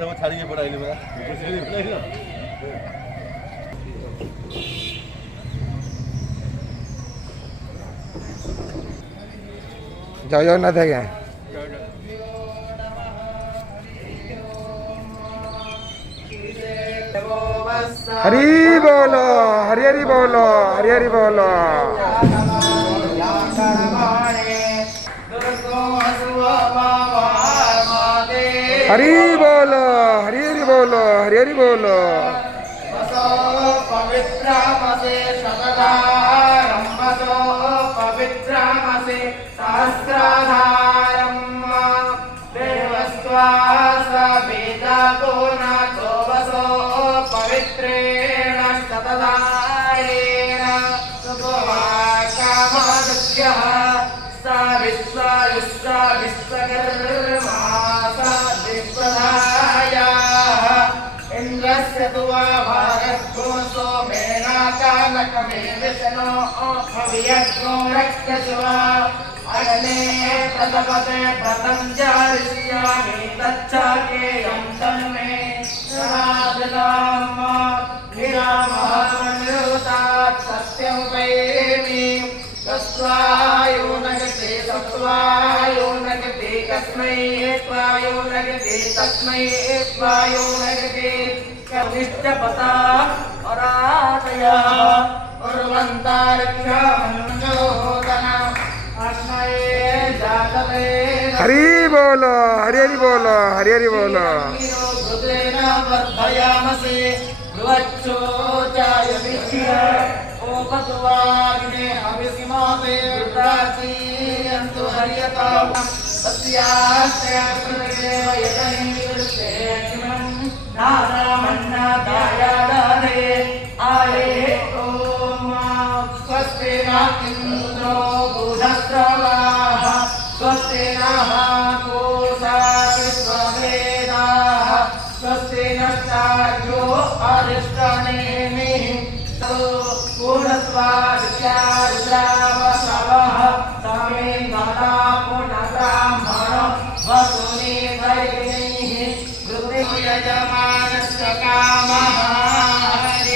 सब छाड़ी के पढ़ाई नहीं बता जय जगन्नाथ आज्ञा। हरि बोलो हरि हरि बोलो हरि हरि बोलो। हरि बोलो हरि हरि बोलो हरि हरि बोलो। पवित्रमसे शतधारं वसो पवित्रमसे सहस्राधारं देवस्त्वा सवेदको नाथो वसो पवित्रेण शतधारेण सुभवाकामदस्यः स विश्वायुश्च विश्वकर्मा स विश्वधायाः इंद्रस्य तुवा भारतो सोमेना कालकमे विष्णो भवियज्ञो रक्तशिवा अग्ने प्रतपते प्रतञ्जालिष्यामि तच्छाकेयं तन्मे सनातनम् विरामहमनुतात् सत्यं वैमि तस्वायो नगते सत्वायो नगते कस्मै स्वायो नगते तस्मै स्वायो नगते कविष्टपता अरातयः उर्वन्तार्घ्यमञ्जोदन अस्मये जातवे हरि बोलो हरि हरि बोलो हरि हरि बोलो। भूतेन वर्धयामसे ध्रुवच्छोचाय विद्य ओपत्वाग्ने हविषिमोते प्राचीयन्तु हर्यताम् तस्याश्रयकृतेव यतनिर्दृष्टे क्षिमम् नादामन्नादायादारे आये ॐ स्वस्ति न इन्द्रो बुधस्रवाः स्वस्ति नः पूषा विश्ववेदाः स्वस्ति नस्तार्क्ष्यो अरिष्टनेमिः पूर्णस्वा